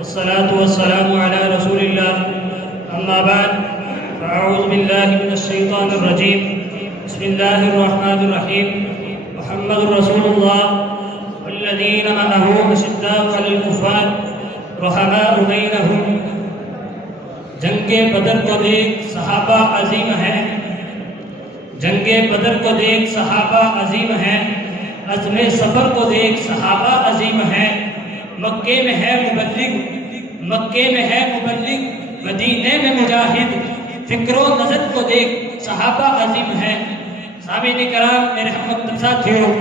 والصلاة والسلام على رسول الله أما بعد فأعوذ بالله من الشيطان الرجيم بسم الله الرحمن الرحيم محمد رسول الله والذين معه أشداء على الكفار رحماء بينهم۔ جنگ بدر کو دیکھ صحابہ عظیم ہیں، جنگ بدر کو دیکھ صحابہ عظیم ہیں، عزم سفر کو دیکھ صحابہ عظیم ہیں۔ مکے میں ہے مبلغ، مکے میں ہے مبلغ، مدینے میں مجاہد، فکر و نظر کو دیکھ صحابہ عظیم ہیں۔ سامعین کرام، میرے ہم وطن ساتھیوں،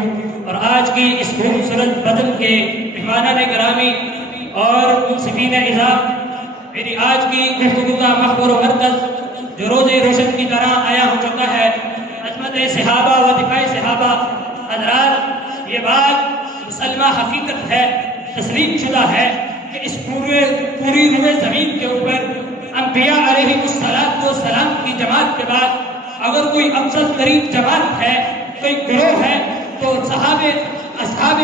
اور آج کی اس خوبصورت بدر کے مہمانان گرامی اور منصفین عظام، میری آج کی گفتگو کا محور و مرکز جو روز روشن کی طرح آیا ہو چکا ہے، عظمت صحابہ و دفاع صحابہ۔ حضرات، یہ بات مسلمہ حقیقت ہے، تسلیم شدہ ہے کہ اس پوری روئے زمین کے اوپر انبیاء علیہ السلام کی جماعت کے بعد اگر کوئی افضل ترین جماعت ہے، کوئی گروہ ہے، تو اصحاب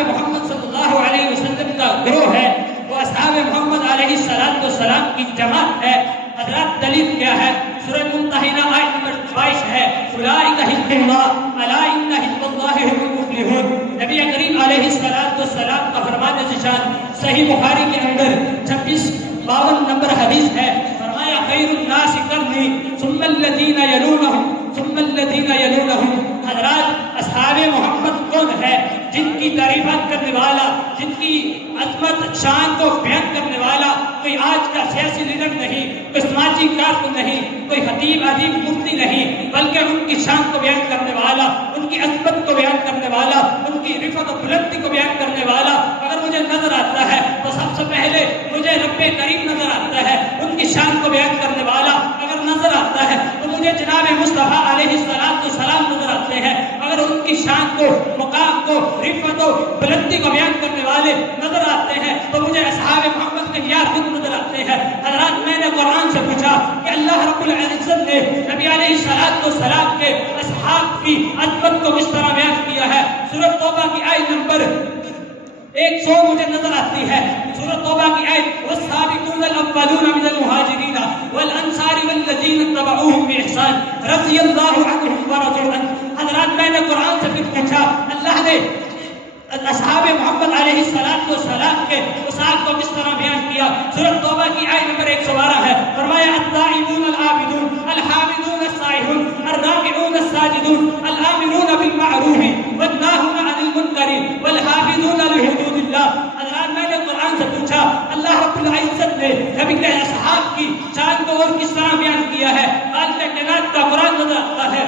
محمد صلی اللہ علیہ وسلم کا گروہ ہے، وہ اصحاب محمد علیہ السلام کی جماعت ہے۔ حضرات، دلیل کیا ہے؟ سورہ ممتحنہ آیت نمبر 22 ہے، اولئک حزب اللہ الا ان حزب اللہ هم المفلحون۔ نبی کریم علیہ السلام کا فرمان ذیشان صحیح بخاری کے اندر 56-52 نمبر حدیث ہے، فرمایا خیر الناس قرنی ثم الذین یلونہم ثم الذین یلونہم۔ حضرات، اصحاب محمد کون ہے؟ جن کی تعریفات کرنے والا، جن کی عظمت شان کو بیان کرنے والا کوئی آج کا سیاسی لیڈر نہیں، کوئی سماجی کارکن نہیں، کوئی خطیب ادیب مفتی نہیں، بلکہ ان کی شان کو بیان کرنے والا، ان کی عظمت کو بیان کرنے والا، ان کی رفعت و بلندی کو بیان کرنے والا اگر مجھے نظر آتا ہے تو سب سے پہلے مجھے رب کریم نظر آتا ہے۔ ان کی شان کو بیان کرنے والا اگر نظر آتا ہے تو مجھے جناب مصطفیٰ علیہ السلام نظر آتے ہیں۔ اگر ان کی شان کو، مقام کو، رفعت و بلندی کو بیان کرنے والے نظر آتے ہیں تو مجھے اصحاب محمد کے یار خود نظر آتے ہیں۔ حضرات، میں نے قرآن سے پوچھا کہ اللہ رب العزت نے نبی علیہ السلام کے اصحاب کی عظمت کو کس طرح بیان کیا ہے؟ سورۃ توبہ کی آیت نمبر 100 مجھے نظر آتی ہے۔ سورۃ توبہ کی آیت والسابقون الاولون من المہاجرین والانصار والذین اتبعوهم بإحسان رضی اللہ عنہم ورضوا عنہ۔ حضرات، میں نے قرآن سے پھر پوچھا، اللہ نے اصحاب محمد علیہ السلام کے اصحاب کو کس طرح بیان کیا؟ سورۃ توبہ کی آیت نمبر 112 ہے، فرمایا التائبون العابدون الحامدون السائحون الراکعون الساجدون الآمرون بالمعروف والناہون عن المنکر والحافظون لحدود اللہ۔ حضرات، میں نے قرآن سے پوچھا، اللہ رب العزت نے نبی کے اصحاب کی شان کو اور کس طرح بیان کیا ہے؟ خالق کائنات کا قرآن نظر آتا ہے،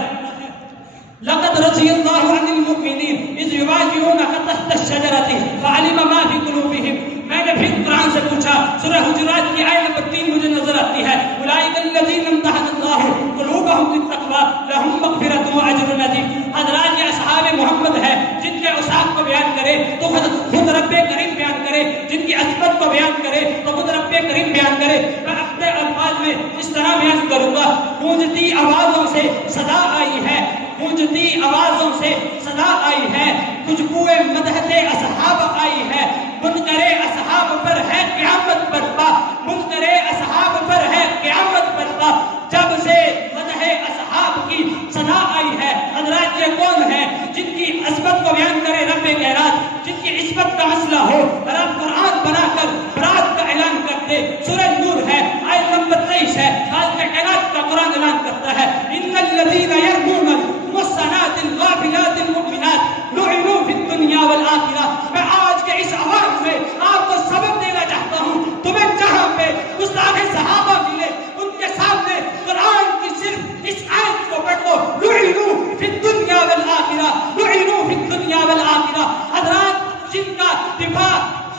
لقد رضي الله عن المؤمنين اذ يبايعونك تحت الشجرة فعلم ما في قلوبهم۔ میں نے پھر قرآن سے پوچھا، سورہ حجرات کی آیت نمبر 3 مجھے نظر آتی ہے، اولئک الذین امتحن اللہ قلوبهم للتقوى لهم مغفرۃ واجر عظیم۔ حضرات، یہ اصحاب محمد ہے، جن کے اوصاف کو بیان کرے تو خود رب کریم بیان کرے، جن کی عظمت کو بیان کرے تو خود رب کریم بیان کرے۔ میں اپنے الفاظ میں اس طرح بیان کروں گا، گونجتی آوازوں سے صدا آئی ہے، گونجتی آوازوں سے صدا آئی ہے، خوشبوئے مدحت اصحاب آئی ہے، منکر اصحاب پر ہے قیامت برپا، منکر اصحاب پر ہے قیامت برپا، جب سے مدح اصحاب کی صدا آئی ہے۔ حضرات، یہ کون ہے جن کی عظمت کو بیان کرے رب کائنات، جن کی عصمت کا مسئلہ ہو اور آپ قرآن بنا کر برات کا اعلان کرتے؟ سورہ نور ہے، آیت نمبر 23 ہے، خالق کائنات کا قرآن اعلان کرتا ہے، ان الذین یرمون المحصنات الغافلات المؤمنات لعنوا فی الدنیا والآخرہ۔ میں آج کے اس آواز سے آپ کو سبق دینا چاہتا ہوں، تمہیں جہاں پہ گستاخ صحابہ ملے ان کے سامنے قرآن کی صرف اس آیت کو پڑھ دو، لعنوا فی الدنیا والآخرہ، لعنوا فی الدنیا والآخرہ۔ حضرات، جن کا دفاع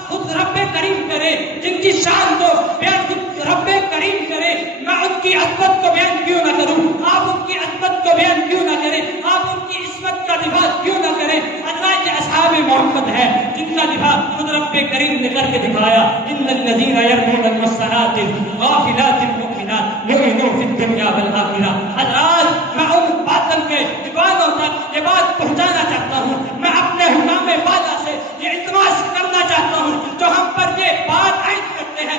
خود رب کریم کرے، جن کی شان کو بیان خود رب کریم کرے، میں ان کی عظمت کو بیان کیوں نہ کروں؟ آپ ان کی عظمت کو بیان کیوں نہ کریں؟ آپ ان کی عصمت کا دفاع کیوں نہ کریں؟ حضرات، یہ اصحاب محمد ہے جن کا دفاع خود رب کریم نے کر کے دکھایا، ان الذین یرمون المحصنات الغافلات المؤمنات لعنوا فی الدنیا والآخرہ۔ حضرات، میں ان باطل کے دیوانوں تک یہ بات پہنچانا چاہتا ہوں، میں اپنے حکام بالا سے یہ التماس کرنا چاہتا ہوں جو ہم پر یہ بات عائد کرتے ہیں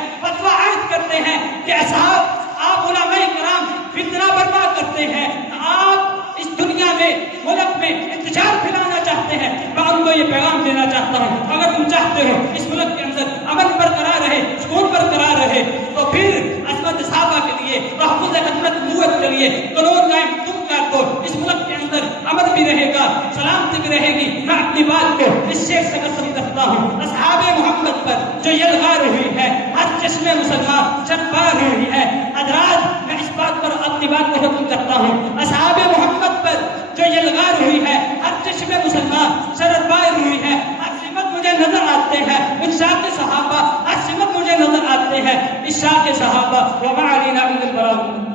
چاہتا ہوں اگر تم چاہتے ہو اس ملک کے اندر امن برقرار رہے، سکون برقرار رہے، تو پھر عصمت صحابہ کے لیے، تحفظ خدمت نبوت کے لیے قانون قائم تم کر دو۔ اس ملک کے اندر امن بھی رہے گا، سلامتی بھی رہے گی۔ میں اپنی بات کو اس شعر سے قسم رکھتا ہوں، اصحاب محمد پر جو یلغار ہوئی ہے، ہر چشم مسلمان چرپار ہوئی ہے۔ حضرات میں اس بات پر اپنی بات کو ختم کرتا ہوں، اصحاب محمد پر جو یلغار ہوئی ہے، ہر چشم مسلمان شرپار ہوئی ہے۔ ہر سمت مجھے نظر آتے ہیں انشاء کے صحابہ، ہر سمت مجھے نظر آتے ہیں عشاء کے صحابہ۔ وما علینا الا البلاغ۔